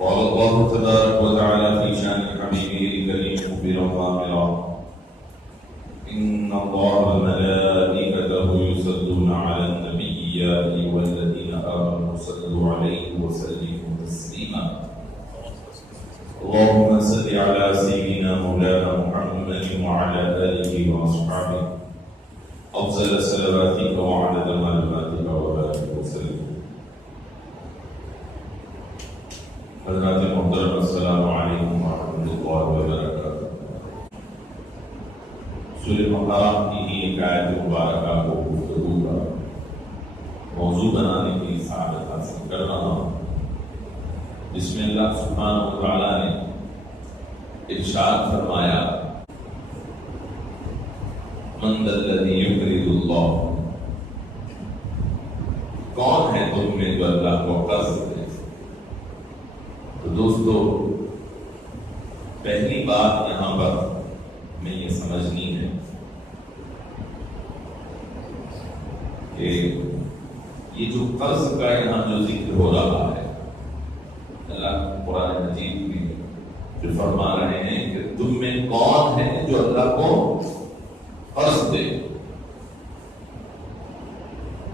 قال الله تبارك وتعالى في شان حبيبه الكريم مخبرا وامرا ان الله وملائكته يصلون على النبي يا ايها الذين امنوا صلوا عليه وسلموا تسليما اللهم صل على سيدنا مولانا محمد وعلى اله واصحابه افضل صلواتك وعدد معلوماتك وبارك وسلم. حضرات محترم السلام علیکم ورحمۃ اللہ وبرکاتہ. سورہ بقرہ کی ہی ایک آیت مبارکہ کو گفتگو کا موضوع بنانے کی سعادت حاصل کر رہا ہوں، جس میں اللہ سبحانہ و تعالیٰ نے ارشاد فرمایا من ذا الذی یقرض اللہ، کون ہے تم میں جو اللہ کو قرض دے. تو دوستو، پہلی بات یہاں پر میں یہ سمجھنی ہے کہ یہ جو قرض کا یہاں جو ذکر ہو رہا ہے، اللہ قرآن مجید میں جو فرما رہے ہیں کہ تم میں کون ہے جو اللہ کو قرض دے.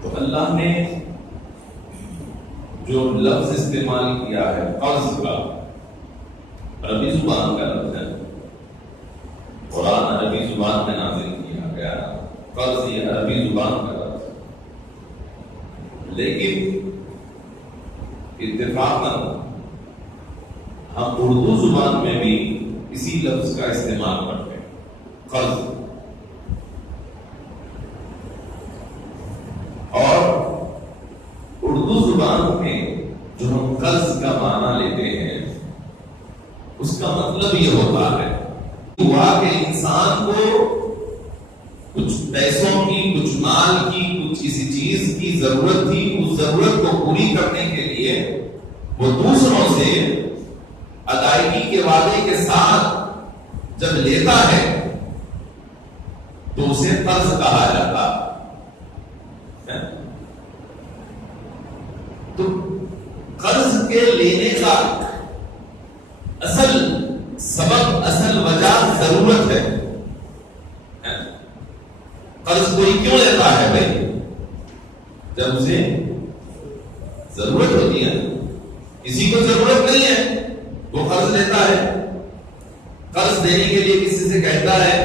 تو اللہ نے جو لفظ استعمال کیا ہے قرض کا، عربی زبان کا لفظ ہے، قرآن عربی زبان میں نازل کیا گیا، قرض یہ عربی زبان کا لفظ ہے. لیکن اتفاقاً ہم اردو زبان میں بھی اسی لفظ کا استعمال کرتے ہیں، قرض. اور اردو زبان میں جو ہم قرض کا معنی لیتے ہیں اس کا مطلب یہ ہوتا ہے ہوا کہ انسان کو کچھ پیسوں کی، کچھ مال کی، کچھ کسی چیز کی ضرورت تھی، اس ضرورت کو پوری کرنے کے لیے وہ دوسروں سے ادائیگی کے وعدے کے ساتھ جب لیتا ہے تو اسے قرض کہا جاتا ہے. تو قرض کے لینے کا اصل سبب، اصل وجہ ضرورت ہے. قرض کوئی کیوں لیتا ہے بھائی؟ جب اسے ضرورت ہوتی ہے. کسی کو ضرورت نہیں ہے وہ قرض لیتا ہے. قرض دینے کے لیے کسی سے کہتا ہے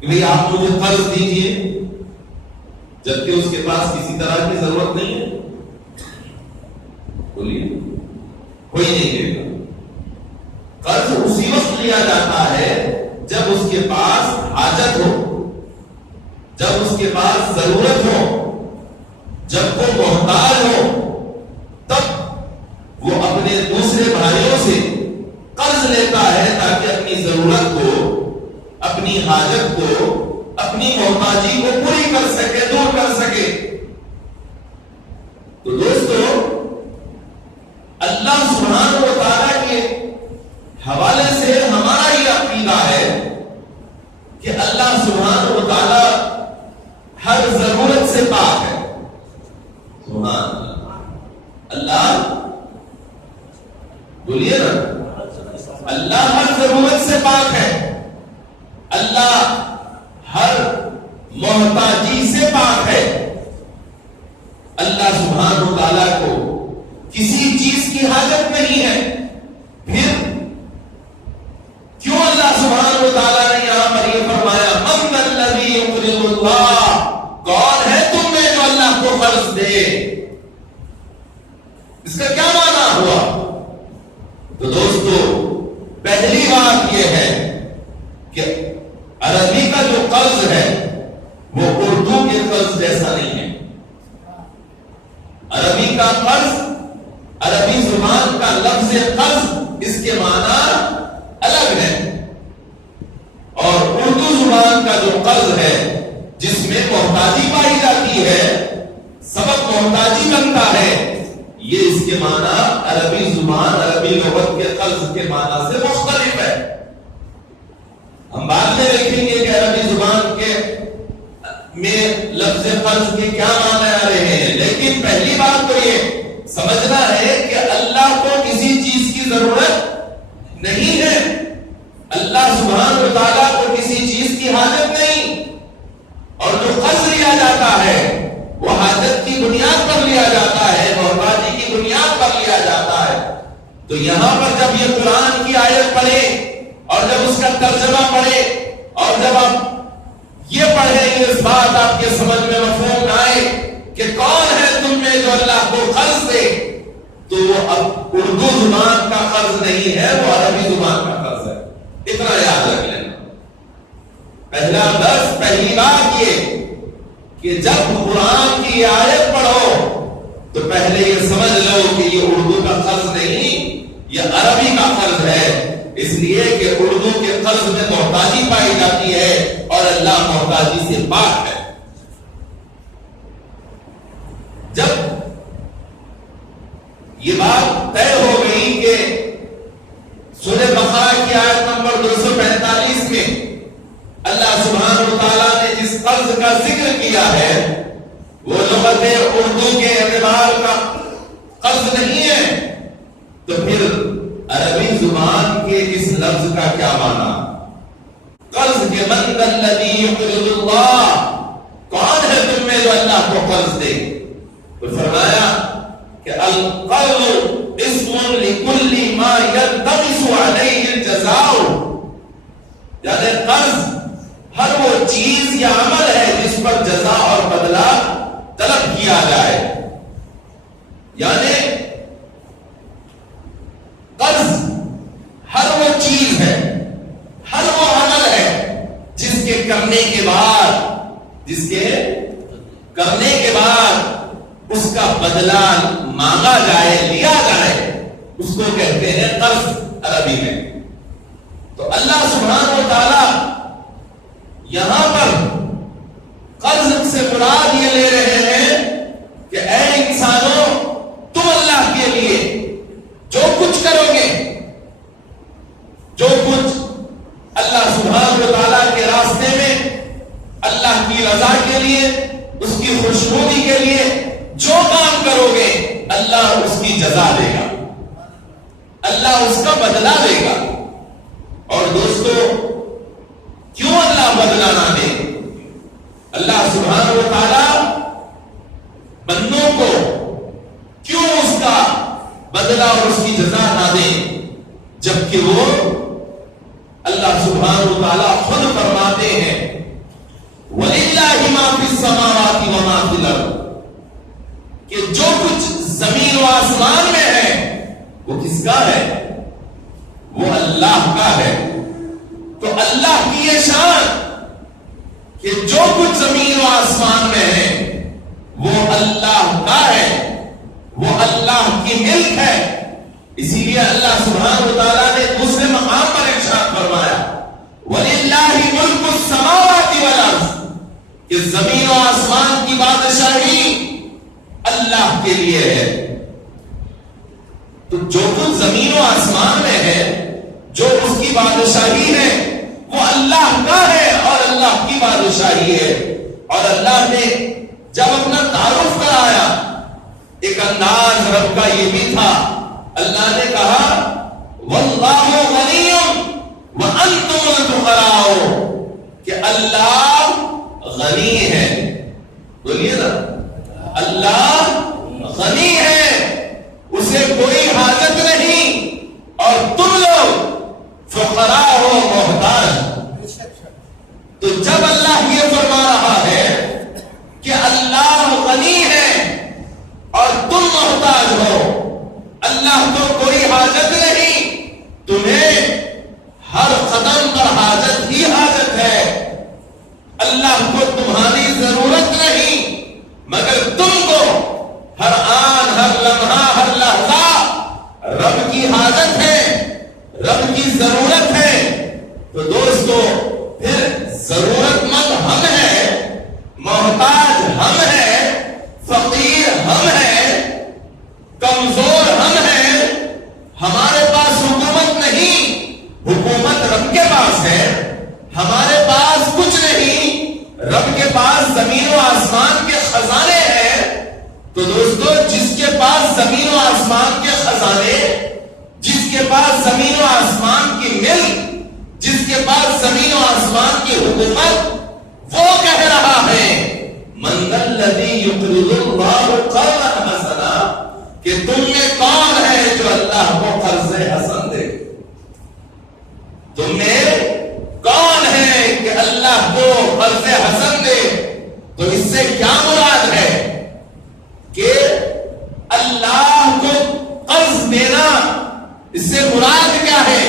کہ بھائی آپ مجھے قرض دیجئے، جبکہ اس کے پاس کسی طرح کی ضرورت نہیں ہے. بولیے، کوئی نہیں دے گا. قرض اسی وقت لیا جاتا ہے جب اس کے پاس حاجت ہو، جب اس کے پاس ضرورت ہو، جب وہ محتاج ہو، تب وہ اپنے دوسرے بھائیوں سے قرض لیتا ہے تاکہ اپنی ضرورت کو، اپنی حاجت کو، اپنی محتاجی کو پوری کر سکے، دور کر سکے. تو دوستو، اللہ سبحانہ و تعالیٰ کے حوالے سے ہمارا یہ عقیدہ ہے کہ اللہ سبحانہ و تعالیٰ ہر ضرورت سے پاک ہے. سبحان اللہ، بولیے نا، اللہ ہر ضرورت سے پاک ہے. اللہ ہر محتاجی سے پاک ہے. اللہ سبحانہ و تعالیٰ کو کسی چیز کی حاجت نہیں ہے. پھر کیوں اللہ سبحانہ و تعالیٰ نے یہاں پر یہ فرمایا من الذی یقرض اللہ، کون ہے تم میں جو اللہ کو قرض دے؟ اس کا کیا معنی ہوا؟ تو دوستو، پہلی بات یہ ہے کہ عربی کا جو قرض ہے وہ اردو کے قرض جیسا نہیں ہے. عربی کا قرض، عربی زبان کا لفظ قرض، اس کے معنی الگ ہے. اور اردو زبان کا جو قرض ہے جس میں محتاجی پائی جاتی ہے، سبب محتاجی بنتا ہے، یہ اس کے معنی عربی زبان، عربی لغت کے قرض کے معنی سے مختلف ہے. ہم بعد میں دیکھیں گے کہ عربی زبان کے میں لفظ قرض کے کیا معنی آ رہے ہیں. لیکن پہلی بات تو یہ سمجھنا ہے کہ اللہ کو کسی چیز کی لیا جاتا ہے، محتاجی کی بنیاد پر لیا جاتا ہے. تو یہاں پر جب یہ قرآن کی آیت پڑھے اور جب اس کا ترجمہ پڑھے اور جب آپ یہ پڑھیں اس بات آپ کے سمجھ میں مفہوم نہ آئے کہ کون ہے تم میں جو اللہ کو قرض دے، تو وہ اب اردو زبان کا قرض نہیں ہے، وہ عربی زبان کا قرض ہے. اتنا یاد رکھ لینا. پہلا درس، پہلی بات یہ کہ جب قرآن کی آیت پڑھو تو پہلے یہ سمجھ لو کہ یہ اردو کا قرض نہیں، یہ عربی کا قرض ہے. اس لیے کہ اردو کے قرض میں محتاجی پائی جاتی ہے اور اللہ محتاجی سے پاک ہے. جب یہ بات طے ہو گئی کہ سورہ بقرہ کی آیت نمبر 245 میں اللہ سبحانہ وتعالیٰ نے جس قرض کا ذکر کیا ہے وہ لغت اردو کے اعتبار کا قرض نہیں ہے، تو پھر عربی زبان کے اس لفظ کا کیا معنی؟ قرض کے من الذی یقرض اللہ، کون ہے تم میں جو اللہ کو قرض دے؟ تو فرمایا کہ القرض اسم لکل ما یلتمس علیہ الجزاء، یعنی قرض ہر وہ چیز یا عمل ہے جس پر جزا اور بدلہ طلب کیا جائے. یعنی قرض ہر وہ چیز ہے، ہر وہ عمل ہے جس کے کرنے کے بعد اس کا بدلہ مانگا جائے، لیا جائے، اس کو کہتے ہیں قرض عربی میں. تو اللہ سبحانہ و تعالی یہاں پر قرض سے مراد یہ لے رہے ہیں کہ اے انسانوں، تم اللہ کے لیے جو کچھ کرو گے، جو کچھ اللہ سبحانہ و تعالیٰ کے راستے میں اللہ کی رضا کے لیے، اس کی خوشنودی کے لیے جو کام کرو گے، اللہ اس کی جزا دے گا، اللہ اس کا بدلہ دے گا. اور دوستو، کیوں اللہ بدلہ نہ دے؟ اللہ سبحانہ و تعالیٰ بندوں کو کیوں اس کا بدلہ اور اس کی جزا نہ دے، جبکہ وہ اللہ سبحانہ و تعالیٰ خود فرماتے ہیں وَلِلَّهِ مَا فِي السَّمَاوَاتِ وَمَا فِي الْأَرْضِ، کہ جو کچھ زمین و آسمان میں ہے وہ کس کا ہے؟ وہ اللہ کا ہے. تو اللہ کی یہ شان کہ جو کچھ زمین و آسمان میں ہے وہ اللہ کا ہے، وہ اللہ کی ملک ہے. اسی لیے اللہ سبحانہ و تعالیٰ نے دوسرے مقام پر ارشاد فرمایا وَلِلَّهِ مُلْكُ السَّمَاوَاتِ وَالْأَرْضِ، کہ زمین و آسمان کی بادشاہی اللہ کے لیے ہے. تو جو کچھ زمین و آسمان میں ہے، جو اس کی بادشاہی ہے، وہ اللہ کا ہے اور اللہ کی بادشاہی ہے. اور اللہ نے جب اپنا تعارف کرایا، ایک انداز رب کا یہ بھی تھا، اللہ نے کہا واللہ غنی وانتم الفقراء، کہ اللہ غنی ہے. بولیے نا، اللہ غنی ہے، اسے کوئی حاجت نہیں، اور تم لوگ فقراء ہو، محتاج. تو جب اللہ یہ فرما رہا ہے کہ اللہ غنی ہے اور تم محتاج ہو، اللہ کو کوئی حاجت نہیں، تمہیں ہر قدم پر حاجت ہی حاجت ہے. اللہ کو تمہاری ضرورت نہیں، مگر تم کو ہر آن، ہر لمحہ، ہر لحظہ رب کی حاجت ہے، رب کی ضرورت ہے. تو دوستو، پھر ضرورت مند ہم ہیں، محتاج ہم ہیں، فقیر ہم ہیں، کمزور ہم ہیں. ہمارے پاس حکومت نہیں، حکومت رب کے پاس ہے. ہمارے پاس کچھ نہیں، رب کے پاس زمین و آسمان کے خزانے ہیں. تو دوستو، جس کے پاس زمین و آسمان کے خزانے، جس کے پاس زمین و آسمان کی ملک، جس کے پاس زمین و آسمان کی حکومت، وہ کہہ رہا ہے من الذی یقرض اللہ قرضا کہ تم میں کون ہے جو اللہ کو قرض حسن دے؟ تم میں کون ہے کہ اللہ کو قرض حسن دے؟ تو اس سے کیا مراد ہے کہ اللہ کو قرض دینا، اس سے مراد کیا ہے؟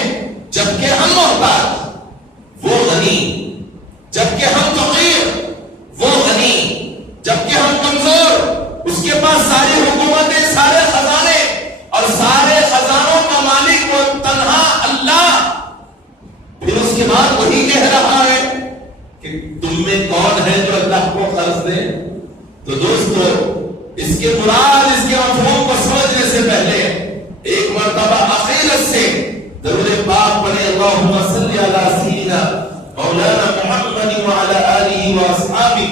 جبکہ ہم محتاج وہ غنی، جبکہ ہم فقیر وہ غنی، جبکہ ہم کمزور اس کے پاس ساری حکومتیں، سارے خزانے اور سارے خزانوں کا مالک وہ تنہا اللہ۔ پھر اس کے بعد وہی کہہ رہا ہے کہ تم میں کون ہے جو اللہ کو قرض دے؟ تو دوستو اس کے مراد، اس کے مفہوم کو سمجھنے سے پہلے ایک مرتبہ اخیرت سے درود پاک پڑھیں، اللہم صلی علی سیدنا مولانا محمد وعلی آلہ واصحابہ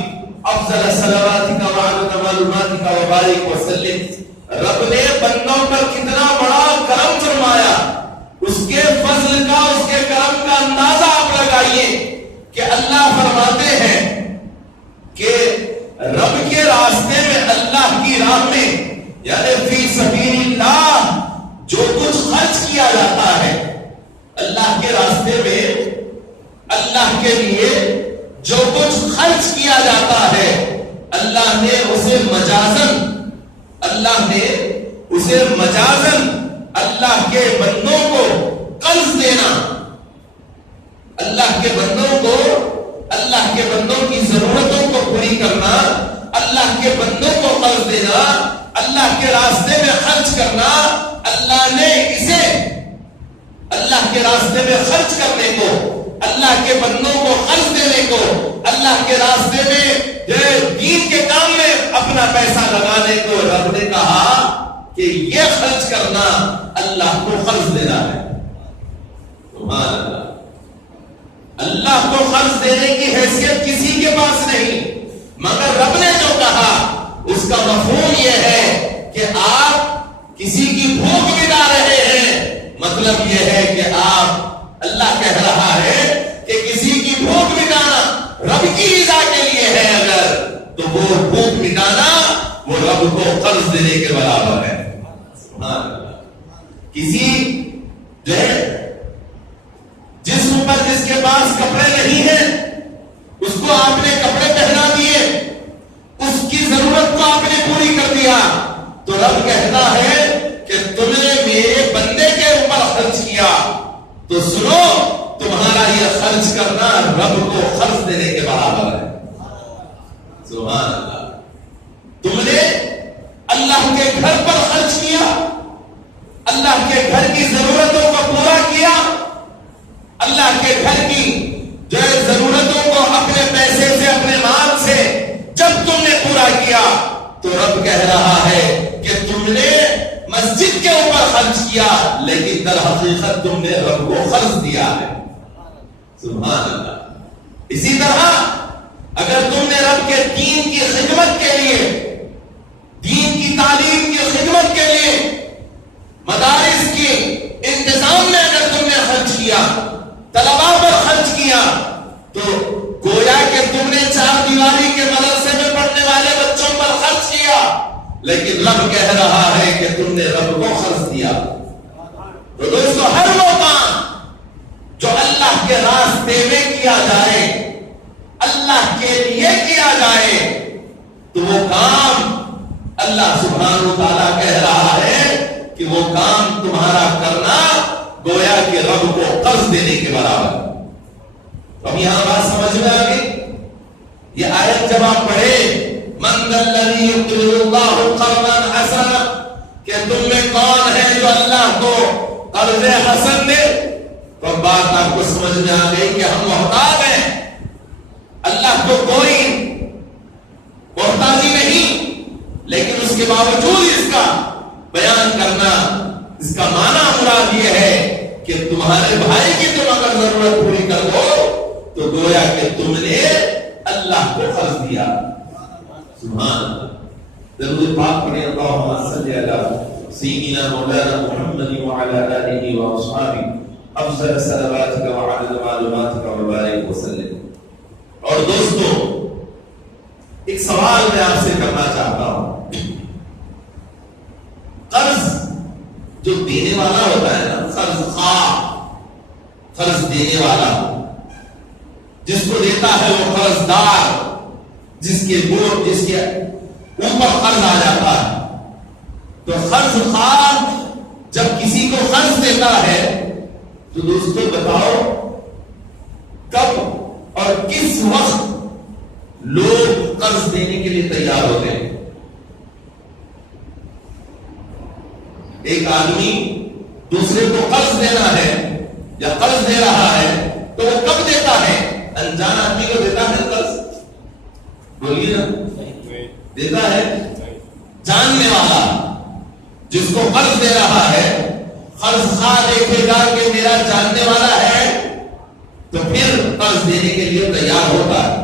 افضل صلواتک وعدد معلوماتک وبارک وسلم۔ رب نے بندوں پر کتنا بڑا کرم فرمایا، اس کے فضل کا، اس کے کرم کا اندازہ آپ لگائیے کہ اللہ فرماتے ہیں کہ رب کے راستے میں، اللہ کی راہ میں، یعنی فی سبیل اللہ جو کچھ خرچ کیا جاتا ہے اللہ کے راستے میں، اللہ کے لیے جو کچھ خرچ کیا جاتا ہے، اللہ نے اسے مجازن، اللہ نے اسے مجازن اللہ کے بندوں کو قرض دینا، اللہ کے بندوں کو، اللہ کے بندوں کی ضرورتوں کو پوری کرنا، اللہ کے بندوں کو قرض دینا، اللہ کے راستے میں خرچ کرنا، اللہ نے اسے، اللہ کے راستے میں خرچ کرنے کو، اللہ کے بندوں کو قرض دینے کو، اللہ کے راستے میں دین کے کام میں اپنا پیسہ لگانے کو رب نے کہا کہ یہ خرچ کرنا اللہ کو قرض دینا ہے۔ سبحان اللہ۔ اللہ کو قرض دینے کی حیثیت کسی کے پاس نہیں، مگر رب نے جو کہا اس کا مفہوم یہ ہے کہ آپ کسی کی بھوک مٹا رہے ہیں، مطلب یہ ہے کہ آپ، اللہ کہہ رہا ہے کہ کسی کی بھوک مٹانا رب کی رضا کے لیے ہے اگر، تو وہ بھوک مٹانا وہ رب کو قرض دینے کے برابر ہے۔ کسی جو ہے جسم پر جس کے پاس کپڑے نہیں ہیں اس کو آپ نے کپڑے پہنا دیے، اس کی ضرورت کو آپ نے پوری کر دیا، تو رب کہتا ہے کہ تم نے میرے بندے کے اوپر خرچ کیا، تو سنو تمہارا یہ خرچ کرنا رب کو قرض دینے کے برابر ہے۔ سبحان اللہ۔ تم نے اللہ کے گھر پر خرچ کیا، اللہ کے گھر کی ضرورتوں کو پورا کیا، اللہ کے گھر کی جو ضرورتوں کو اپنے پیسے سے، اپنے مال سے جب تم نے پورا کیا تو رب کہہ رہا ہے کہ تم نے مسجد کے اوپر خرچ کیا، لیکن در حقیقت تم نے رب کو قرض دیا ہے۔ سبحان اللہ۔ اسی طرح اگر تم نے رب کے دین کی خدمت کے لیے، دین کی تعلیم کی خدمت کے لیے، مدارس کے انتظام میں اگر تم نے خرچ کیا، طلباء پر خرچ کیا، تو گویا کہ تم نے چار دیواری کے مدرسے میں پڑھنے والے بچوں پر خرچ کیا، لیکن رب کہہ رہا ہے کہ تم نے رب کو قرض دیا۔ تو دوستو ہر وہ کام جو اللہ کے راستے میں کیا جائے، اللہ کے لیے کیا جائے، تو وہ کام اللہ سبحانہ وتعالیٰ کہہ رہا ہے کہ وہ کام تمہارا کرنا گویا کہ رب کو قرض دینے کے برابر۔ اب یہاں بات سمجھ میں آ گئی؟ یہ آیت جب آپ پڑھے، من ذا الذی یقرض اللہ قرضا حسنا، کہ تم میں کون ہے جو اللہ کو قرض حسن دے، تو بات آپ کو سمجھ میں آ گئی کہ ہم محتاج ہیں، اللہ کو کوئی محتاجی نہیں، لیکن اس کے باوجود اس کا بیان کرنا، اس کا معنی مراد یہ ہے کہ تمہارے بھائی کی تم اگر ضرورت پوری کر دو تو گویا کہ تم نے اللہ کو قرض دیا۔ سبحان اللہ۔ درود پاک پڑھیں، اللہم صلی علی سیدنا مولانا محمد وعلی آلہ واصحابہ افضل صلواتک وعدد معلوماتک وبارک وسلم۔ اور دوستو ایک سوال میں آپ سے کرنا چاہتا ہوں، جو دینے والا ہوتا ہے نا، قرض خواہ، قرض دینے والا، جس کو دیتا ہے وہ قرض دار، جس کے اوپر قرض آ جاتا ہے. تو قرض خواہ جب کسی کو قرض دیتا ہے تو دوستو بتاؤ کب اور کس وقت لوگ قرض دینے کے لیے تیار ہوتے ہیں؟ ایک آدمی دوسرے کو قرض دینا ہے یا قرض دے رہا ہے تو وہ کب دیتا ہے؟ انجان آدمی کو دیتا ہے قرض؟ بولیے نا، دیتا ہے جاننے والا. جس کو قرض دے رہا ہے قرض خواہ دیکھے گا کہ میرا جاننے والا ہے تو پھر قرض دینے کے لیے تیار ہوتا ہے.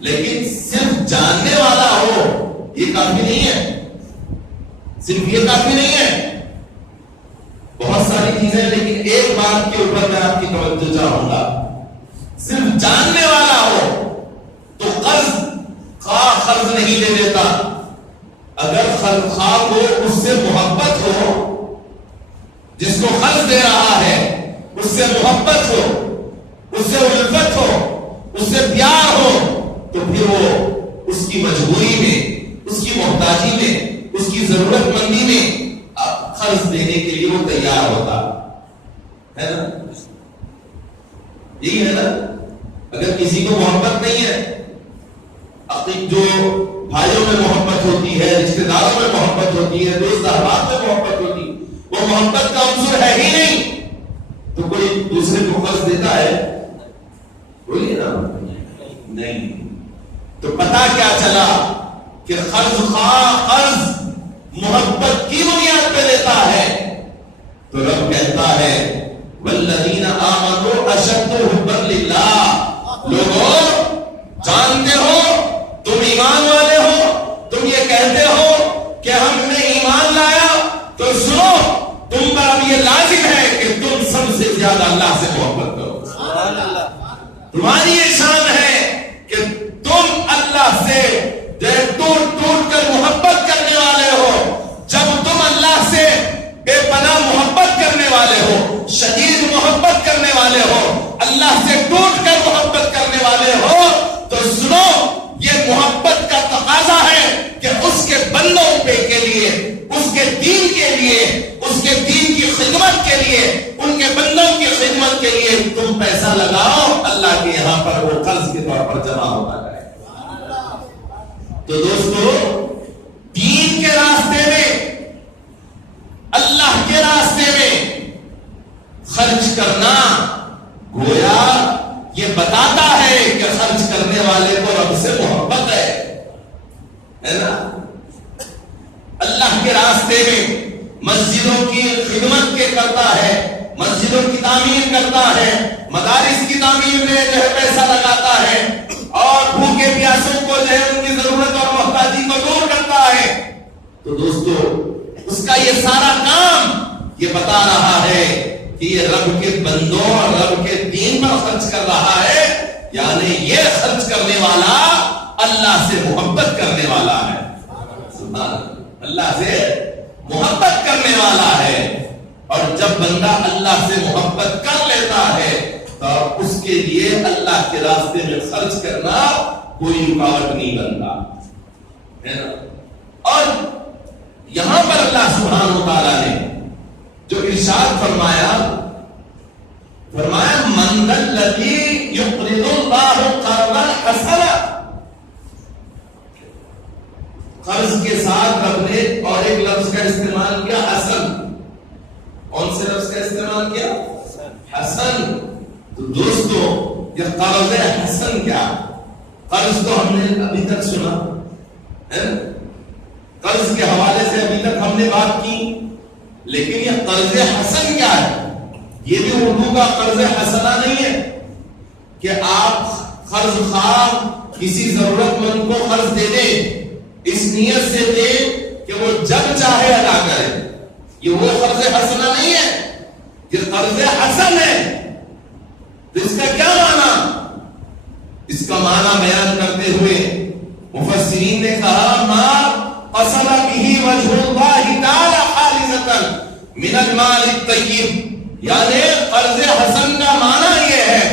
لیکن صرف جاننے والا ہو یہ کافی نہیں ہے، صرف یہ کافی نہیں ہے، بہت ساری چیزیں. لیکن ایک بات کے اوپر میں آپ کی توجہ چاہوں گا، صرف جاننے والا ہو تو قرض خواہ قرض نہیں دے دیتا. اگر قرض خواہ کو اس سے محبت ہو، جس کو قرض دے رہا ہے اس سے محبت ہو، اس سے الفت ہو، اس سے پیار ہو، تو پھر وہ اس کی مجبوری میں، اس کی محتاجی میں، اس کی ضرورت مندی میں قرض دینے کے لیے وہ تیار ہوتا ہے نا. یہی ہے نا. اگر کسی کو محبت نہیں ہے، جو بھائیوں میں محبت ہوتی ہے، رشتہ داروں میں محبت ہوتی ہے، دوست احباب میں محبت ہوتی ہے، وہ محبت کا عنصر ہے ہی نہیں، تو کوئی دوسرے کو قرض دیتا ہے؟ بولیے نا، نہیں. تو پتا کیا چلا کہ قرض خواہ قرض محبت کی بنیاد پہ لیتا ہے. تو رب کہتا ہے والذین آمنوا اشد حبا للہ. لوگوں جانتے ہو تم ایمان والے ہو، تم یہ کہتے ہو کہ ہم نے ایمان لایا، تو سنو تم پر اب یہ لازم ہے کہ تم سب سے زیادہ اللہ سے محبت کرو. تمہاری یہ شان ہے کہ تم اللہ سے ٹوٹ ٹوٹ کر محبت کرنے والے ہو. جب تم اللہ سے بے پناہ محبت کرنے والے ہو، شدید محبت کرنے والے ہو، اللہ سے ٹوٹ کر محبت کرنے والے ہو، تو سنو یہ محبت کا تقاضا ہے کہ اس کے بندوں پہ کے لیے، اس کے دین کے لیے، اس کے دین کی خدمت کے لیے، ان کے بندوں کی خدمت کے لیے تم پیسہ لگاؤ. اللہ کے یہاں پر وہ قرض کے طور پر جمع ہوتا ہے. تو دوستو دین کے راستے میں، اللہ کے راستے میں خرچ کرنا گویا یہ بتاتا ہے کہ خرچ کرنے والے کو رب سے محبت ہے نا. اللہ کے راستے میں مسجدوں کی خدمت کے کرتا ہے، مسجدوں کی تعمیر کرتا ہے، مدارس کی تعمیر میں جو ہے پیسہ لگاتا ہے، اور بھوکے پیاسوں کو جو ہے ان کی ضرورت اور محتاجی کو دور کرتا ہے. تو دوستو اس کا یہ سارا کام یہ بتا رہا ہے کہ یہ رب کے بندوں اور رب کے دین پر خرچ کر رہا ہے، یعنی یہ خرچ کرنے والا اللہ سے محبت کرنے والا ہے. اللہ سے محبت کرنے والا ہے. اور جب بندہ اللہ سے محبت کر لیتا ہے تو اس کے لیے اللہ کے راستے میں خرچ کرنا کوئی رکاوٹ نہیں بنتا ہے نا. اور یہاں پر اللہ سبحانہ و تعالیٰ نے جو ارشاد فرمایا من ذا الذی یقرض اللہ قرضا حسنا. قرض کے ساتھ رب نے اور ایک لفظ کا استعمال کیا، حسن. کون سے لفظ کا استعمال کیا؟ حسن. تو دوستو یہ قرض حسن کیا؟ قرض تو ہم نے ابھی تک سنا ہے، قرض کے حوالے سے ابھی تک ہم نے بات کی، لیکن یہ قرض حسن کیا ہے؟ یہ بھی اردو کا قرض حسنہ نہیں ہے کہ آپ قرض خواہ کسی ضرورت مند کو قرض دے دیں، اس نیت سے دے کہ وہ جب چاہے ادا کرے. یہ وہ قرض حسنہ نہیں ہے، یہ قرض حسن ہے. تو اس کا کیا معنی؟ اس کا معنی بیان کرتے ہوئے مفسرین نے کہا ما قصد به وجه اللہ تعالی خالصتا من المال الطیب، یعنی قرض حسن کا معنی یہ ہے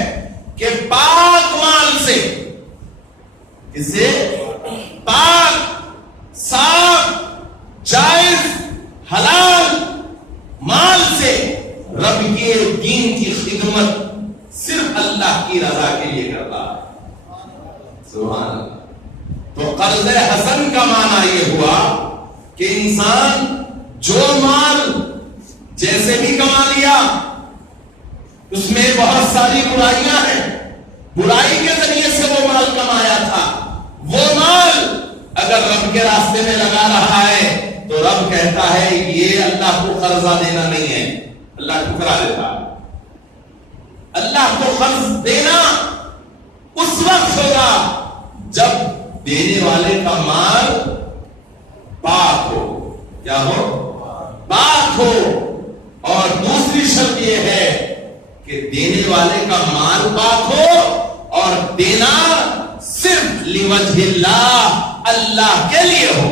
کہ پاک مال سے، اسے پاک، صاف، جائز، حلال مال سے رب کے دین کی خدمت صرف اللہ کی رضا کے لیے کرتا ہے۔ سبحان اللہ۔ تو قرض حسن کا معنی یہ ہوا کہ انسان جو مال جیسے بھی کما لیا، اس میں بہت ساری برائیاں ہیں، برائی کے ذریعے سے وہ مال کمایا تھا، وہ مال اگر رب کے راستے میں لگا رہا ہے تو رب کہتا ہے یہ اللہ کو قرضہ دینا نہیں ہے، اللہ ٹھکرا دیتا ہے۔ اللہ کو قرض دینا اس وقت ہوگا جب دینے والے کا مال پاک ہو، کیا ہو؟ پاک ہو۔ اور دوسری شرط یہ ہے کہ دینے والے کا مال پاک ہو اور دینا صرف لوجہ اللہ، اللہ کے لیے ہو۔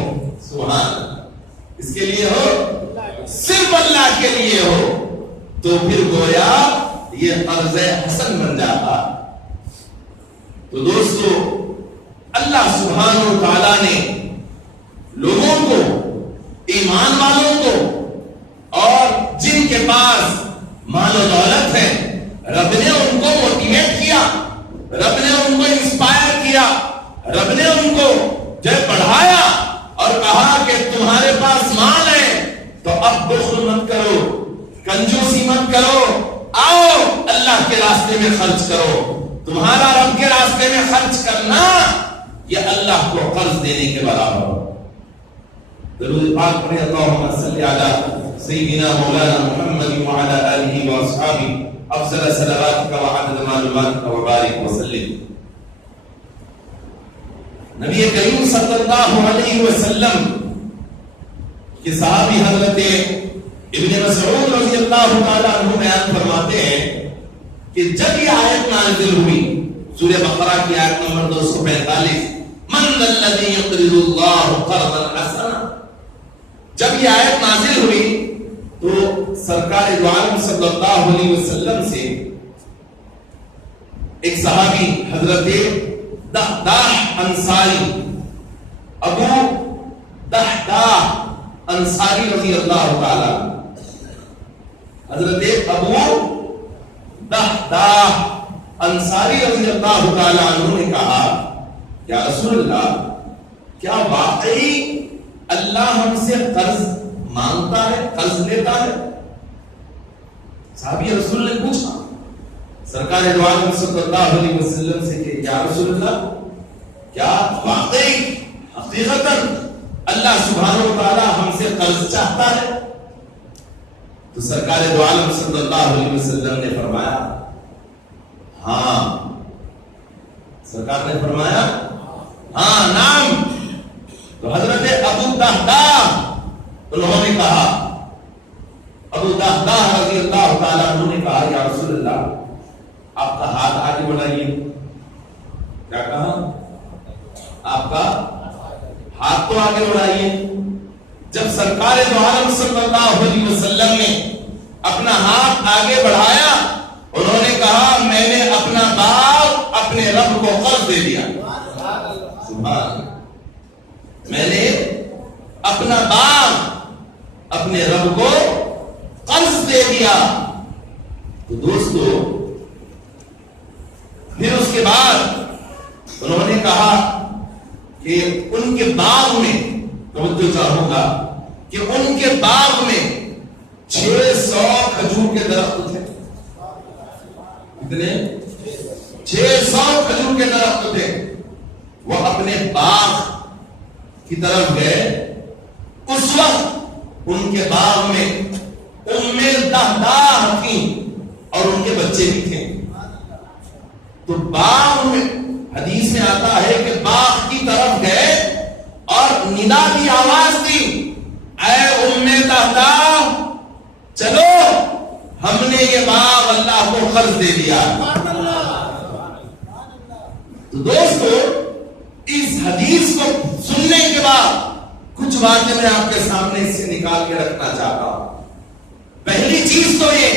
سبحان اللہ۔ اس کے لیے ہو، صرف اللہ کے لیے ہو، تو پھر گویا یہ قرض حسن بن جاتا۔ تو دوستو، اللہ سبحانہ و تعالیٰ نے لوگوں کو، ایمان والوں کو، اور جن کے پاس مال و دولت ہے، رب نے ان کو موٹیویٹ کیا، رب نے ان کو انسپائر کیا، رب نے ان کو جب پڑھایا اور کہا کہ تمہارے پاس مال ہے تو اب بخل مت کرو، کنجوسی مت کرو، آؤ اللہ کے راستے میں خرچ کرو۔ تمہارا رب کے راستے میں خرچ کرنا یہ اللہ کو قرض دینے کے برابر ہو۔ درود پاک پڑھیں، اللہم صلی علی سیدنا مولانا محمد وعلی آلہ واصحابہ افضل صلواتک وعدد معلوماتک وبارک وسلم۔ نبی کریم صلی اللہ علیہ وسلم کے صحابی حضرت ابن مسعود رضی اللہ تعالیٰ عنہ بیان فرماتے ہیں کہ جب یہ آیت نازل ہوئی، سورہ بقرہ کی آیت نمبر 245، من ذا الذی یقرض اللہ قرضا حسنا، جب یہ آیت نازل ہوئی تو سرکار دو عالم صلی اللہ علیہ وسلم سے ایک صحابی حضرت دحداح انصاری، ابو دحداح انصاری رضی اللہ تعالی، حضرت ابو دحداح انصاری رضی اللہ تعالی عنہ نے کہا یا رسول اللہ، کیا واقعی اللہ ہم سے قرض مانگتا ہے، قرض لیتا ہے؟ صحابی رسول نے پوچھا سرکار دو عالم صلی اللہ علیہ وسلم سے کہ یا رسول اللہ، کیا واقعی حقیقتاً اللہ سبحانہ و تعالی ہم سے قرض چاہتا ہے؟ تو سرکار دو عالم صلی اللہ علیہ وسلم نے فرمایا ہاں، سرکار نے فرمایا ہاں، نام۔ تو حضرت ابو دحداح انہوں نے کہا، ابو دحداح رضی اللہ تعالیٰ عنہ نے کہا یا رسول اللہ، آپ کا ہاتھ آگے بڑھائیے۔ کیا کہا؟ آپ کا ہاتھ تو آگے بڑھائیے۔ جب سرکار دو عالم صلی اللہ علیہ وسلم نے اپنا ہاتھ آگے بڑھایا، انہوں نے کہا میں نے اپنا باغ اپنے رب کو قرض دے دیا۔ سبحان، میں نے اپنا باغ اپنے رب کو قرض دے دیا۔ تو دوستو، پھر اس کے بعد انہوں نے کہا کہ ان کے باغ میں، توجہ چاہوں گا کہ ان کے باغ میں 600 کھجور کے درخت تھے۔ کتنے؟ 600 کھجور کے درخت تھے۔ وہ اپنے باغ کی طرف گئے، اس وقت ان کے باغ میں ام دحداح تھی اور ان کے بچے بھی تھے۔ تو باغ میں، حدیث میں آتا ہے کہ باغ کی طرف گئے اور ندا کی آواز دی، اے ام دحداح چلو، ہم نے یہ باغ اللہ کو قرض دے دیا۔ تو دوستو، اس حدیث کو سننے کے بعد کچھ باتیں میں آپ کے سامنے اس سے نکال کے رکھنا چاہتا ہوں۔ پہلی چیز تو یہ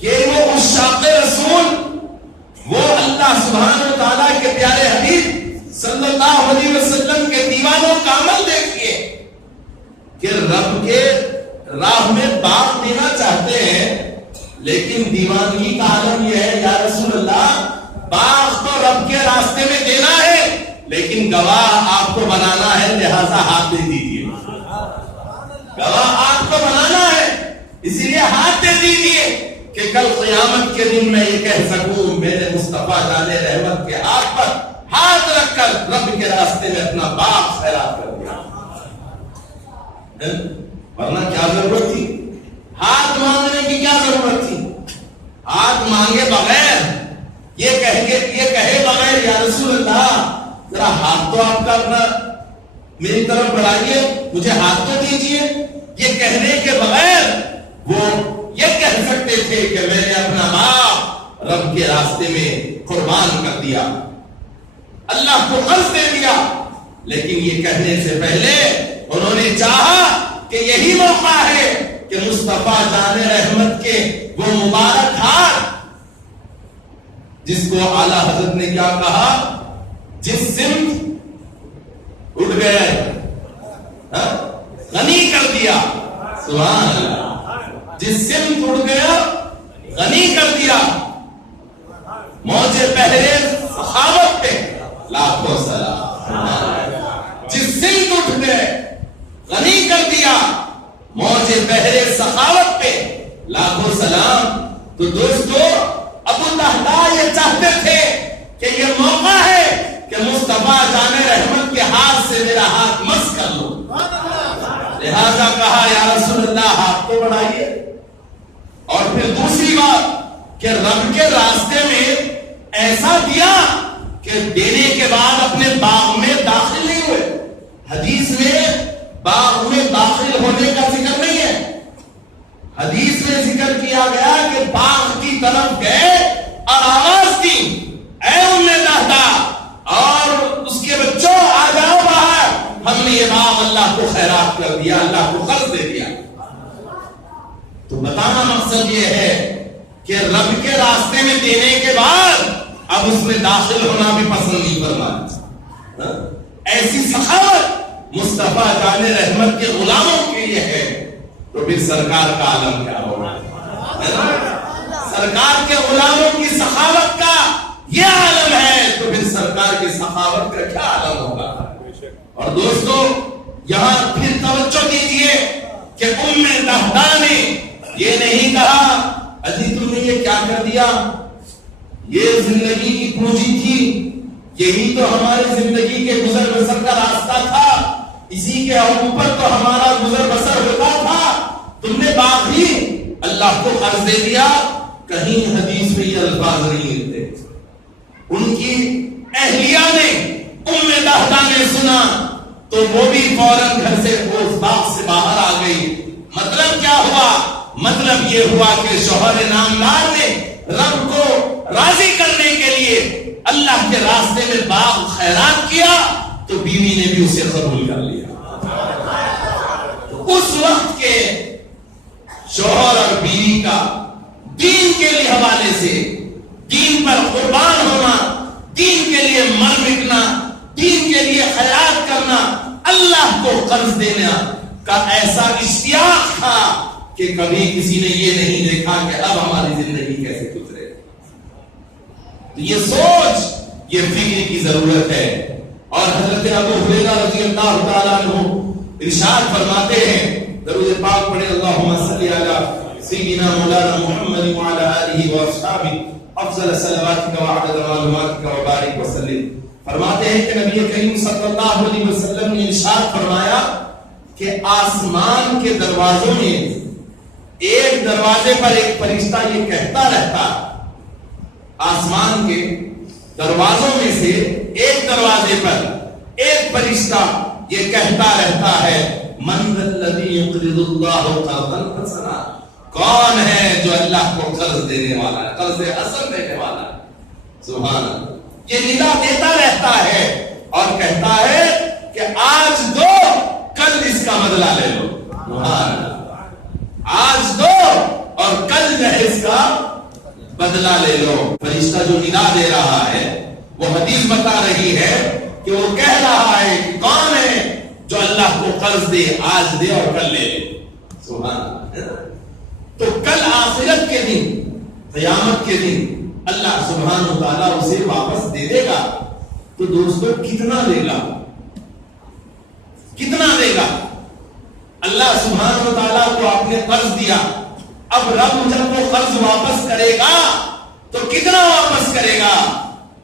کہ وہ عشاق رسول، وہ اللہ سبحانہ و تعالیٰ کے پیارے حبیب صلی اللہ علیہ وسلم کے دیوانوں کا عمل دیکھیے کہ رب کے راہ میں باغ دینا چاہتے ہیں، لیکن دیوانگی کا عالم یہ ہے یا رسول اللہ باغ تو رب کے راستے میں دینا ہے لیکن گواہ آپ کو بنانا ہے، لہذا ہاتھ دے دیجیے۔ گواہ آپ کو بنانا ہے، اسی لیے ہاتھ دے دیجیے کہ کل قیامت کے دن میں یہ کہہ سکوں میرے مصطفیٰ جان رحمت کے ہاتھ پر ہاتھ رکھ کر رب کے راستے میں اپنا باغ خیرات کر دیا۔ ورنہ کیا ضرورت تھی ہاتھ مانگنے کی؟ کیا ضرورت تھی ہاتھ مانگے بغیر یہ کہے بغیر یا رسول اللہ ذرا ہاتھ تو آپ کا اپنا میری طرف بڑھائیے، مجھے ہاتھ تو دیجیے، یہ کہنے کے بغیر وہ یہ کہہ سکتے تھے کہ میں نے اپنا باپ رب کے راستے میں قربان کر دیا، اللہ کو قرض دے دیا، لیکن یہ کہنے سے پہلے انہوں نے چاہا کہ یہی موقع ہے کہ مصطفیٰ جان رحمت کے وہ مبارک ہاتھ جس کو اعلیٰ حضرت نے کیا کہا، جس سمت اٹھ گیا غنی کر دیا، سبحان اللہ، جس سمت اٹھ گیا غنی کر دیا، موجے پہرے سخاوت پہ لاکھوں سلام، جس سمت اٹھ گئے غنی کر دیا موجے بحر سخاوت پہ لاکھوں سلام۔ تو دوستو ابو طہطا یہ چاہتے تھے کہ یہ موقع ہے کہ مصطفیٰ جان رحمت کے ہاتھ سے میرا ہاتھ مس کر لو، لہذا کہا یا رسول اللہ ہاتھ تو بڑھائیے۔ اور پھر دوسری بات کہ رب کے راستے میں ایسا دیا کہ دینے کے بعد اپنے باغ میں داخل نہیں ہوئے۔ حدیث میں باغ میں داخل ہونے کا ذکر نہیں ہے، حدیث میں ذکر کیا گیا کہ باغ کی طرف گئے اور آواز دی اے ام طہطا اور اس کے بچوں آ جاؤ باہر، ہم نے یہ باغ اللہ کو خیرات کر دیا، اللہ کو قرض دے دیا۔ تو بتانا مقصد یہ ہے کہ رب کے راستے میں دینے کے بعد اب اس میں داخل ہونا بھی پسند نہیں کرنا۔ ایسی سخاوت مصطفیٰ جان رحمت کے غلاموں کے لیے ہے تو پھر سرکار کا عالم کیا ہوگا؟ سرکار کے غلاموں کی سخاوت کا یہ عالم ہے تو پھر سرکار کی سخاوت کا کیا عالم ہوگا؟ اور دوستو یہاں پھر توجہ دیجیے کہ ام طہطا نے یہ نہیں کہا اجی تم نے یہ کیا کر دیا، یہ زندگی کی پونجی تھی، یہی تو ہماری زندگی کے گزر بسر کا راستہ تھا، اسی کے اوپر تو ہمارا گزر بسر ہوتا تھا، تم نے باغ ہی اللہ کو قرض دے دیا۔ کہیں حدیث میں یہ الفاظ نہیں ملتے۔ ان کی اہلیہ نے ام طہطا نے سنا تو وہ بھی فوراً گھر سے اس باغ سے باہر آ گئی۔ مطلب کیا ہوا؟ مطلب یہ ہوا کہ شوہر نامدار نے رب کو راضی کرنے کے لیے اللہ کے راستے میں باغ خیرات کیا تو بیوی نے بھی اسے قبول کر لیا۔ اس وقت کے شوہر اور بیوی کا دین کے لیے حوالے سے، دین پر قربان ہونا، دین کے لیے مر مٹنا، دین کے لیے خیرات کرنا، اللہ کو قرض دینا کا ایسا اشتیاق تھا کہ کبھی کسی نے یہ نہیں دیکھا کہ اب ہماری زندگی کیسے گزرے۔ تو یہ سوچ، یہ فکر کی ضرورت ہے۔ اور حضرت ابو ہریرہ رضی اللہ تعالیٰ عنہ ارشاد فرماتے ہیں، درود پاک پڑھے اللہم صلی علی سیدنا مولانا محمد وعلی آلہ واصحابہ افضل صلواتک وعدد معلوماتک وبارک وسلم۔ فرماتے ہیں کہ نبی کریم صلی اللہ علیہ وسلم نے ارشاد فرمایا کہ آسمان کے دروازوں میں ایک دروازے پر ایک فرشتہ یہ کہتا رہتا، آسمان کے دروازوں میں سے ایک دروازے پر ایک فرشتہ یہ کہتا رہتا ہے من الذی یقرض اللہ قرضا حسنا، کون ہے جو اللہ کو قرض دینے والا ہے، قرض حسن دینے والا ہے۔ سبحان اللہ، یہ ندا دیتا رہتا ہے اور کہتا ہے کہ آج دو کل اس کا بدلہ لے لو۔ سبحان اللہ، آج دو کا بدلہ لے لو. فرشتہ جو ندا دے رہا ہے وہ حدیث بتا رہی ہے کہ وہ کہہ رہا ہے کہ کون ہے جو اللہ کو قرض دے آج دے اور کل لے لے. سبحان اللہ. تو کل آخرت کے دن قیامت کے دن اللہ سبحانہ و تعالیٰ اسے واپس دے دے گا. تو دوستو کتنا دے گا؟ کتنا دے گا؟ اللہ سبحانہ و تعالیٰ کو آپ نے قرض دیا, اب رب جب وہ قرض واپس کرے گا تو کتنا واپس کرے گا؟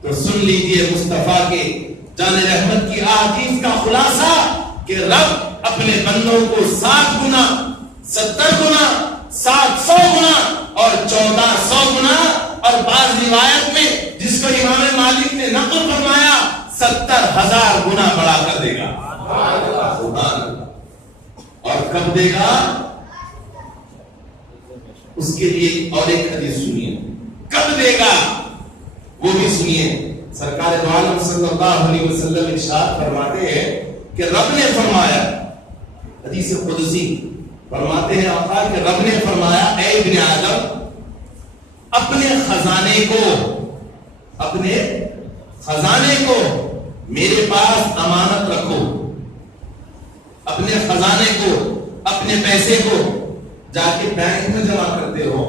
تو سن لیجئے مصطفیٰ کے جان رحمت کی احادیث کا خلاصہ کہ رب اپنے بندوں کو 7 گنا, 70 گنا, 700 گنا اور 1400 گنا, اور بعض روایت میں جس کو امام مالک نے نقل فرمایا 70,000 گنا بڑھا کر دے گا. سبحان اللہ. اور کب دے گا اس کے لیے اور ایک حدیث سنیے, کب دے گا وہ بھی سنیے. سرکار دو عالم صلی اللہ علیہ وسلم ارشاد فرماتے ہیں کہ رب نے فرمایا, حدیث قدسی فرماتے ہیں آقا کہ رب نے فرمایا اے ابن آدم اپنے خزانے کو میرے پاس امانت رکھو. اپنے خزانے کو, اپنے پیسے کو جا کے بینک میں جمع کرتے ہو,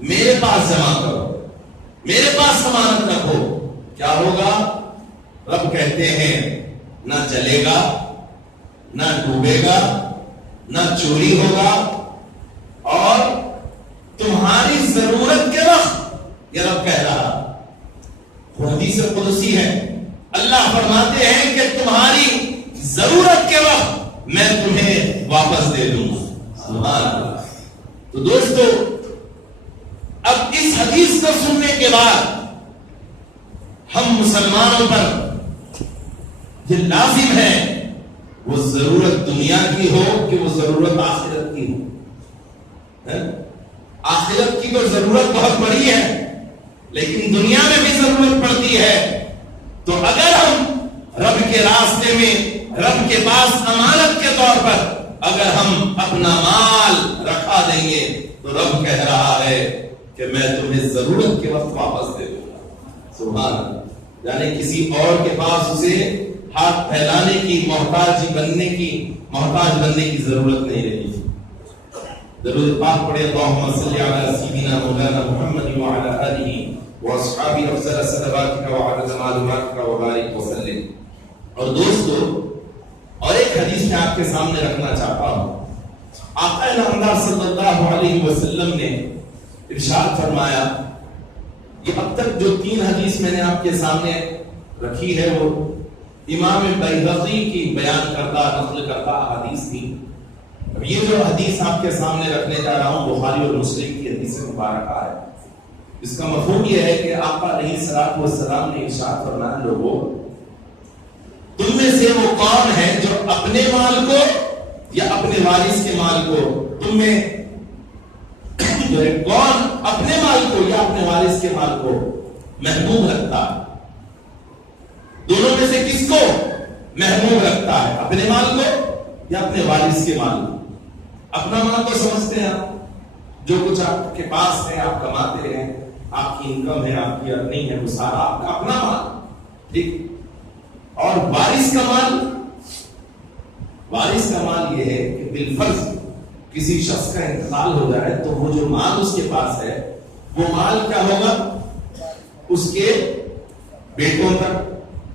میرے پاس جمع کرو, میرے پاس امانت رکھو. کیا ہوگا؟ رب کہتے ہیں نہ چلے گا, نہ ڈوبے گا, نہ چوری ہوگا, اور تمہاری ضرورت کے وقت, یہ رب کہہ رہا, حدیث قدسی ہے, اللہ فرماتے ہیں کہ تمہاری ضرورت کے وقت میں تمہیں واپس دے دوں گا. سبحان اللہ. تو دوستو اب اس حدیث کو سننے کے بعد ہم مسلمانوں پر یہ لازم ہے وہ ضرورت دنیا کی ہو کہ وہ ضرورت آخرت کی ہو. آخرت کی تو ضرورت بہت بڑی ہے لیکن دنیا میں بھی ضرورت پڑتی ہے. تو اگر ہم رب کے راستے میں رب کے پاس امانت کے طور پر اگر ہم اپنا مال رکھا دیں گے تو رب کہہ رہا ہے کہ میں تمہیں ضرورت کے وقت واپس دے دوں گا. سبحان اللہ. یعنی کسی اور کے پاس اسے ہاتھ پھیلانے کی, محتاج بننے کی ضرورت نہیں رہی. درود پاک پڑھے اللہم صلی علی سیدنا مولانا محمد وعلی آلہ واصحابہ افضل صلواتک وعدد معلوماتک وبارک وسلم. اور دوستو اور ایک حدیث میں آپ کے سامنے رکھنا چاہتا ہوں. آقا نامدار صلی اللہ علیہ وسلم نے ارشاد فرمایا, یہ اب تک جو 3 حدیث میں نے آپ کے سامنے رکھی ہے وہ امام بیہقی کی بیان کردہ نقل کردہ حدیث تھی. اب یہ جو حدیث آپ کے سامنے رکھنے جا رہا ہوں بخاری اور مسلم کی حدیث مبارکہ ہے. اس کا مفہوم یہ ہے کہ آقا علیہ الصلوۃ والسلام نے ارشاد فرمایا, لوگوں تم میں سے وہ کون ہے جو اپنے مال کو یا اپنے وارث کے مال کو, تم میں جو ہے کون اپنے مال کو یا اپنے وارث کے مال کو محبوب رکھتا ہے؟ دونوں میں سے کس کو محبوب رکھتا ہے, اپنے مال کو یا اپنے وارث کے مال کو؟ اپنا مال تو سمجھتے ہیں آپ, جو کچھ آپ کے پاس ہے, آپ کماتے ہیں, آپ کی انکم ہے, آپ کی ارننگ ہے, وہ سارا آپ کا اپنا مال, ٹھیک. اور وارث کا مال یہ ہے کہ بالفرض کسی شخص کا انتقال ہو جائے تو وہ جو مال اس کے پاس ہے وہ مال کیا ہوگا, اس کے بیٹوں تک,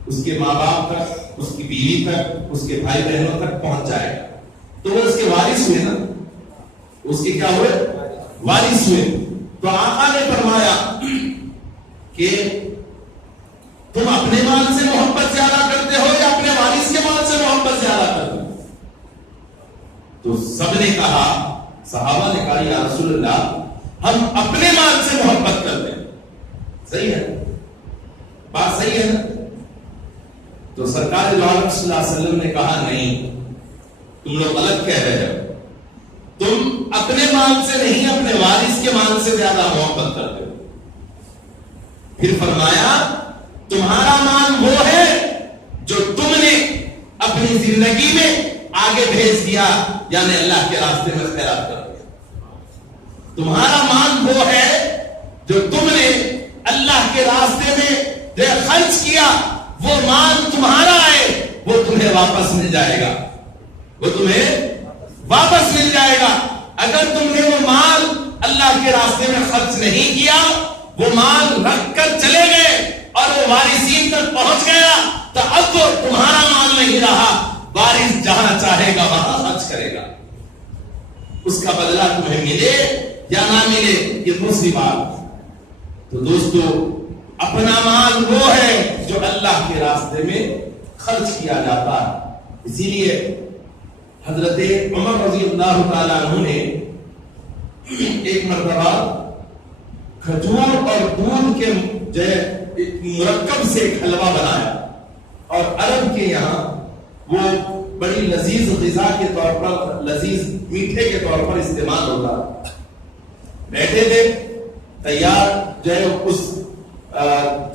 اس کے ماں باپ تک, اس کی بیوی تک, اس کے بھائی بہنوں تک پہنچ جائے گا. تو وہ اس کے وارث ہوئے نا, اس کے کیا ہوئے, وارث ہوئے. تو آقا نے فرمایا کہ تم اپنے مال سے محبت زیادہ کرتے ہو یا اپنے وارث کے مال سے محبت زیادہ کرتے ہو؟ تو سب نے کہا, صحابہ نے کہا یا رسول اللہ ہم اپنے مال سے محبت کرتے ہیں. صحیح ہے, بات صحیح ہے نا؟ تو سرکار دو عالم صلی اللہ علیہ وسلم نے کہا نہیں, تم لوگ غلط کہہ رہے ہو, تم اپنے مال سے نہیں اپنے وارث کے مال سے زیادہ محبت کرتے ہو. پھر فرمایا تمہارا مال وہ ہے جو تم نے اپنی زندگی میں آگے بھیج دیا, یعنی اللہ کے راستے میں خیرات کر دیا. تمہارا مال وہ ہے جو تم نے اللہ کے راستے میں جو خرچ کیا، وہ مال تمہارا ہے، وہ تمہیں واپس مل جائے گا، وہ تمہیں واپس مل جائے گا۔ اگر تم نے وہ مال اللہ کے راستے میں خرچ نہیں کیا، وہ مال رکھ کر چلے گئے اور وہ وارثین تک پہنچ گیا، تو اب وہ تمہارا مال نہیں رہا، وارث جہاں چاہے گا وہاں خرچ کرے گا، اس کا بدلہ تمہیں ملے یا نہ ملے یہ دوسری بات۔ تو دوستو، اپنا مال وہ ہے جو اللہ کے راستے میں خرچ کیا جاتا ہے۔ اسی لیے حضرت عمر رضی اللہ تعالیٰ عنہ نے ایک مرتبہ کھجور اور دودھ کے مرکب سے ایک حلوہ بنایا، اور عرب کے یہاں وہ بڑی لذیذ غذا کے طور پر، لذیذ میٹھے کے طور پر استعمال ہوتا۔ بیٹھے تھے، تیار جو ہے اس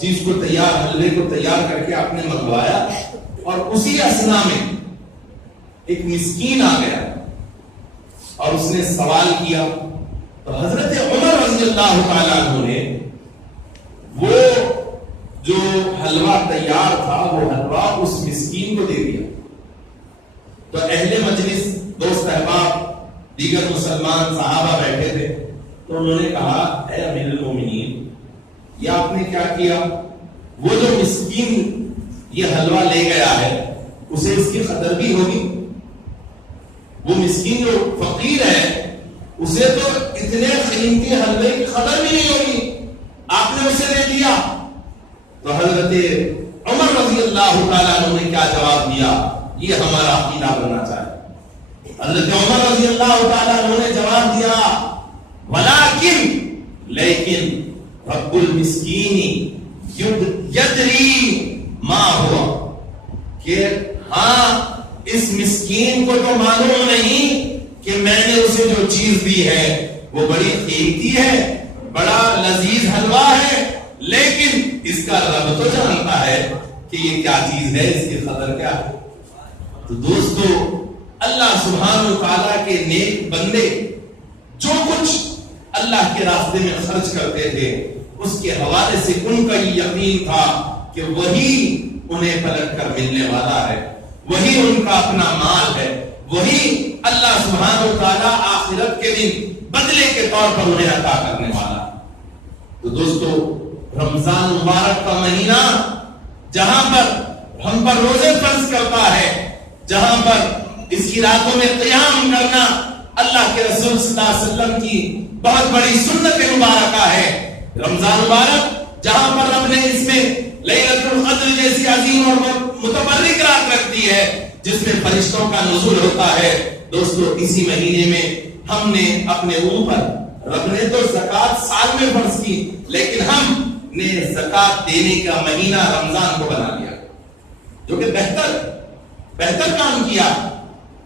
چیز کو تیار، حلوے کو تیار کر کے آپ نے منگوایا، اور اسی اثنا میں ایک مسکین آ گیا اور اس نے سوال کیا، تو حضرت عمر رضی اللہ تعالیٰ عنہ نے وہ جو حلوہ تیار تھا وہ حلوہ اس مسکین کو دے دیا۔ تو اہل مجلس، دوست احباب، دیگر مسلمان صحابہ بیٹھے تھے، تو انہوں نے کہا، اے امیر المومنین، یہ آپ نے کیا کیا؟ وہ جو مسکین یہ حلوہ لے گیا ہے اسے اس کی قدر بھی ہوگی، وہ مسکین جو فقیر ہے اسے تو اتنے قیمتی حلوے کی قدر بھی نہیں ہوگی، آپ نے اسے دے دیا۔ تو حضرت عمر رضی اللہ تعالیٰ عنہ نے کیا جواب دیا؟ یہ ہمارا عقیدہ بننا چاہے۔ حضرت عمر رضی اللہ تعالیٰ عنہ نے جواب دیا، ولیکن، لیکن رب المسکین یدری ما ہوا، کہ ہاں اس مسکین کو تو معلوم نہیں کہ میں نے اسے جو چیز دی ہے وہ بڑی قیمتی ہے، بڑا لذیذ حلوہ ہے، لیکن اس کا رب تو جانتا ہے کہ یہ کیا چیز ہے، اس کی قدر کیا ہے۔ تو دوستو، اللہ سبحانہ و تعالیٰ کے نیک بندے جو کچھ اللہ کے راستے میں خرچ کرتے تھے، اس کے حوالے سے ان کا یہ یقین تھا کہ وہی انہیں پلٹ کر ملنے والا ہے، وہی ان کا اپنا مال ہے، وہی اللہ سبحانہ و تعالیٰ آخرت کے دن بدلے کے طور پر انہیں عطا کرنے والا۔ تو دوستو، رمضان مبارک کا مہینہ جہاں پر ہم پر روزے فرض کرتا ہے، جہاں پر اس کی راتوں میں قیام کرنا اللہ کے رسول صلی اللہ علیہ وسلم کی بہت بڑی سنت مبارکہ ہے، رمضان مبارک جہاں پر رب نے اس میں لیلۃ القدر جیسی عظیم اور متبرک رات رکھ دی ہے جس میں فرشتوں کا نزول ہوتا ہے۔ دوستو، اسی مہینے میں ہم نے اپنے اوپر، رب نے تو زکوٰۃ سال میں فرض کی، لیکن ہم نے زکوٰۃ دینے کا مہینہ رمضان کو بنا لیا، جو کہ بہتر کام کیا،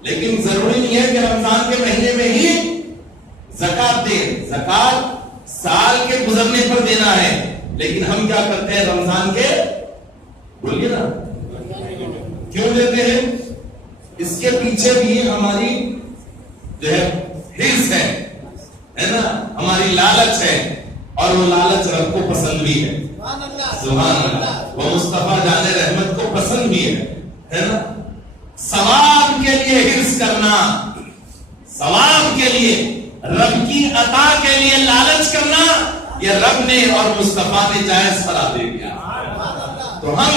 لیکن ضروری نہیں ہے کہ رمضان کے مہینے میں ہی زکوٰۃ دیں، زکوٰۃ سال کے گزرنے پر دینا ہے، لیکن ہم کیا کرتے ہیں رمضان کے، بولیے نا، کیوں دیتے ہیں؟ اس کے پیچھے بھی ہماری جو ہے حرص ہے نا، ہماری لالچ ہے، اور وہ لالچ رب کو پسند بھی ہے، سبحان اللہ، وہ مصطفیٰ جان رحمت کو پسند بھی ہے نا۔ ثواب کے لیے حرص کرنا، ثواب کے لیے، رب کی عطا کے لیے لالچ کرنا، یہ رب نے اور مصطفیٰ نے جائز قرار دے دیا۔ تو ہم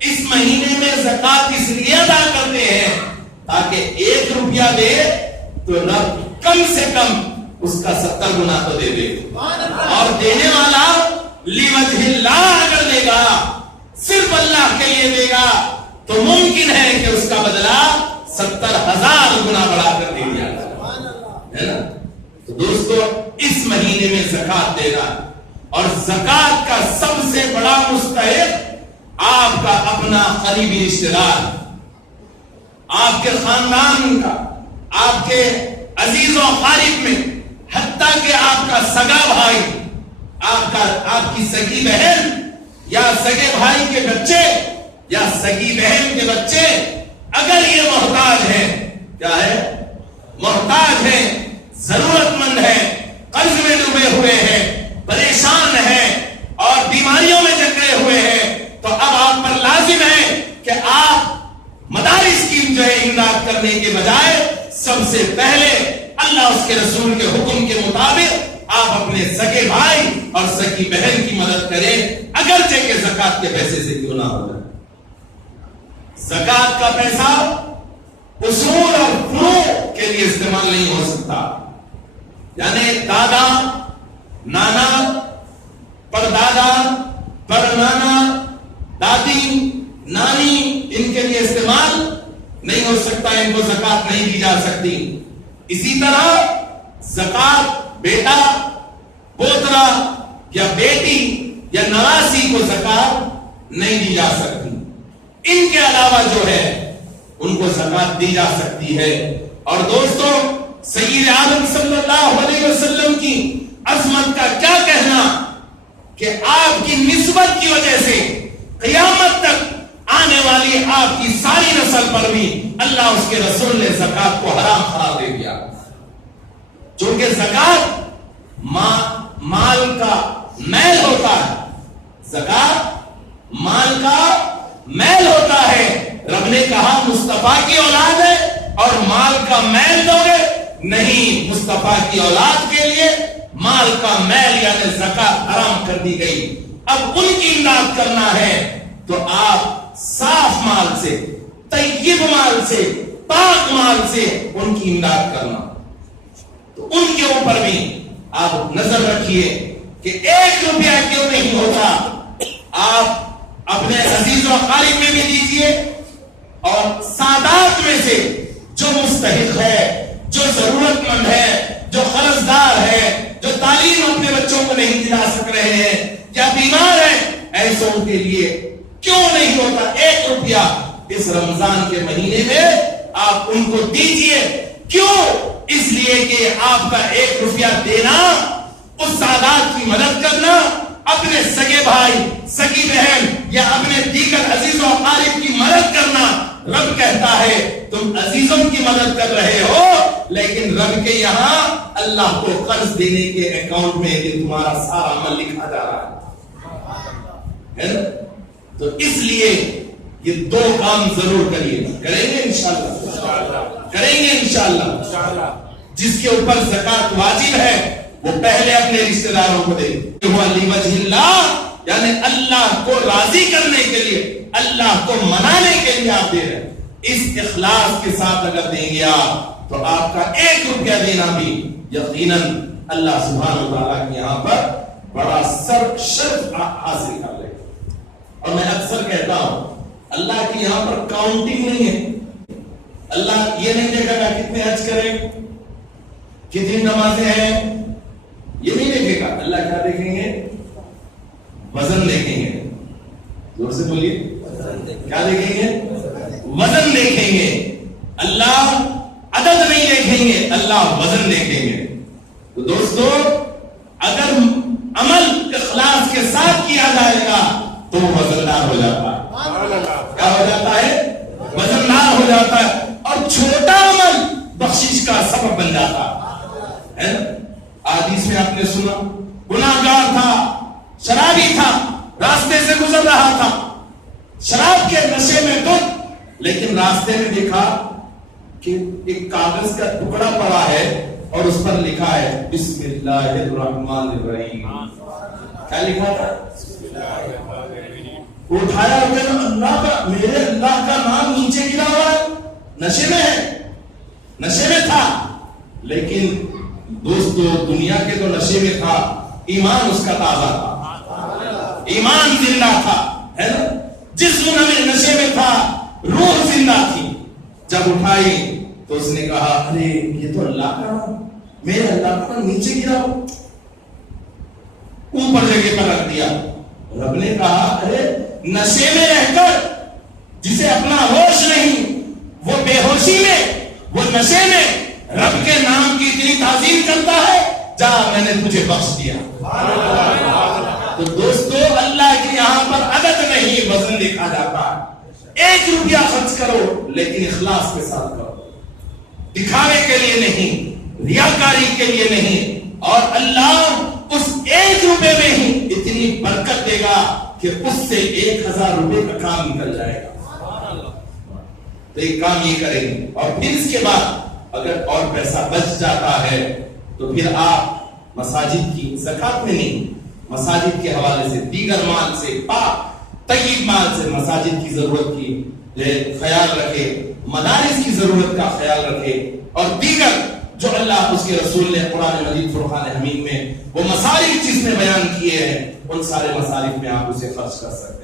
اس مہینے میں زکوٰۃ اس لیے ادا کرتے ہیں تاکہ 1 روپیہ دے تو رب کم سے کم اس کا 70 گنا تو دے دے، اور دینے والا لِوَجْهِ اللَّهِ اگر دے گا، صرف اللہ کے لیے دے گا، تو ممکن ہے کہ اس کا بدلہ 70,000 گنا بڑھا کر دے دیا ہے نا۔ تو دوستو، اس مہینے میں زکوٰۃ دینا، اور زکوٰۃ کا سب سے بڑا مستحق آپ کا اپنا قریبی رشتہ دار، آپ کے خاندان کا، آپ کے عزیز و اقارب میں، حتیٰ کہ آپ کا سگا بھائی، آپ کی سگی بہن، یا سگے بھائی کے بچے، یا سگی بہن کے بچے اگر یہ محتاج ہیں، کیا ہے؟ محتاج ہیں، ضرورت مند ہیں، قرض بجائے سب سے پہلے اللہ اس کے رسول کے حکم کے مطابق آپ اپنے سگے بھائی اور سگی بہن کی مدد کریں، اگرچہ کہ زکات کے پیسے سے کیوں نہ ہو جائے۔ زکات کا پیسہ اصول اور فروع کے لیے استعمال نہیں ہو سکتا، یعنی دادا، نانا، پردادا، پرنانا، دادی، نانی، ان کے لیے استعمال نہیں ہو سکتا، ان کو زکات نہیں دی جا سکتی۔ اسی طرح زکات بیٹا، پوترا یا بیٹی یا نواسی کو زکات نہیں دی جا سکتی۔ ان کے علاوہ جو ہے ان کو زکات دی جا سکتی ہے۔ اور دوستو، سید عالم صلی اللہ علیہ وسلم کی عظمت کا کیا کہنا کہ آپ کی نسبت کی وجہ سے قیامت تک آنے والی آپ کی ساری نسل پر بھی اللہ اس کے رسول نے زکات کو حرام قرار دے دیا، چونکہ زکات مال کا میل ہوتا ہے، زکات مال کا میل ہوتا ہے۔ رب نے کہا مصطفیٰ کی اولاد ہے اور مال کا میل دو گے؟ نہیں، مصطفیٰ کی اولاد کے لیے مال کا میل یعنی زکات حرام کر دی گئی۔ اب ان کی امداد کرنا ہے تو آپ صاف مال سے، طیب مال سے، پاک مال سے ان کی امداد کرنا۔ تو ان کے اوپر بھی آپ نظر رکھیے کہ 1 روپیہ کیوں نہیں ہوتا، آپ اپنے عزیز و اقارب میں بھی دیجیے، اور سادات میں سے جو مستحق ہے، جو ضرورت مند ہے، جو قرضدار ہے، جو تعلیم اپنے بچوں کو نہیں دلا سک رہے ہیں یا بیمار ہیں، ایسوں کے لیے کیوں نہیں ہوتا 1 روپیہ اس رمضان کے مہینے میں آپ ان کو دیجیے۔ کیوں؟ اس لیے کہ آپ کا 1 روپیہ دینا، اس سادات کی مدد کرنا، اپنے سگے بھائی، سگی بہن یا اپنے دیگر عزیز و اقارب کی مدد کرنا، رب کہتا ہے تم عزیزوں کی مدد کر رہے ہو، لیکن رب کے یہاں اللہ کو قرض دینے کے اکاؤنٹ میں تمہارا سارا عمل لکھا جا رہا ہے نا؟ تو اس لیے یہ 2 کام ضرور کریے، کریں گے انشاءاللہ، کریں گے انشاءاللہ۔ جس کے اوپر زکات واجب ہے وہ پہلے اپنے رشتہ داروں کو دے، لِوَجْهِ اللَّهِ یعنی اللہ کو راضی کرنے کے لیے، اللہ کو منانے کے لیے آپ دے رہے ہیں۔ اس اخلاص کے ساتھ اگر دیں گے آپ تو آپ کا 1 روپیہ دینا بھی یقیناً اللہ سبحانہ وتعالیٰ کے یہاں پر بڑا شرف حاصل کر لے گا۔ اور میں اکثر کہتا ہوں اللہ کے یہاں پر کاؤنٹنگ نہیں ہے، اللہ یہ نہیں دیکھے گا کتنے حج کریں، کتنی نمازیں ہیں، یہ نہیں دیکھے گا۔ اللہ کیا دیکھیں گے؟ وزن دیکھیں گے۔ زور سے بولیے، کیا دیکھیں گے؟ وزن دیکھیں گے۔ اللہ عدد نہیں دیکھیں گے، اللہ وزن دیکھیں گے۔ تو دوستو، اگر عمل اخلاص کے ساتھ کیا جائے گا تو وہ وزندار ہو جاتا ہے۔ کیا ہو جاتا ہے؟ وزندار ہو جاتا ہے، اور چھوٹا عمل بخشش کا سبب بن جاتا ہے۔ حدیث میں آپ نے سنا، گناہگار تھا، شرابی تھا، راستے سے گزر رہا تھا، شراب کے نشے میں دھت، لیکن راستے میں دیکھا کہ ایک کاغذ کا ٹکڑا پڑا ہے اور اس پر لکھا ہے بسم اللہ الرحمن الرحیم۔ کیا لکھا تھا؟ اٹھایا ہوئے اللہ کا، میرے اللہ کا نام نیچے گرا ہوا ہے، نشے میں ہے، نشے میں تھا، لیکن دوستو دنیا کے تو نشے میں تھا، ایمان اس کا تازہ تھا، ایمان زندہ تھا، ہے نا؟ جسم میں نشے میں تھا، روح زندہ تھی۔ جب اٹھائی تو اس نے کہا ارے یہ تو اللہ کا نام، میرے اللہ کا نیچے گرا ہو، اوپر جگہ پر رکھ دیا۔ رب نے کہا ارے نشے میں رہ کر جسے اپنا ہوش نہیں، وہ بے ہوشی میں، وہ نشے میں رب کے نام کی اتنی تعظیم کرتا ہے، جا میں نے تجھے بخش دیا۔ تو دوستو اللہ کے یہاں پر عدد نہیں وزن دیکھا جاتا ہے۔ 1 روپیہ خرچ کرو لیکن اخلاص کے ساتھ کرو، دکھاوے کے لیے نہیں، ریاکاری کے لیے نہیں، اور اللہ اس 1 روپے میں ہی اتنی برکت دے گا کہ اس سے 1000 روپے کا کام نکل جائے گا۔ تو ایک کام یہ کریں گے، اور پھر اس کے بعد اگر اور پیسہ بچ جاتا ہے تو پھر آپ مساجد کی زکات میں نہیں، مساجد کے حوالے سے دیگر مال سے، پاک طیب مال سے مساجد کی ضرورت کی خیال رکھے، مدارس کی ضرورت کا خیال رکھے، اور دیگر جو اللہ اس کے رسول نے قرآن مجید فرقان حمید میں وہ مصارف جس میں بیان کیے ہیں ان سارے مصارف میں آپ اسے خرچ کر سکتے ہیں۔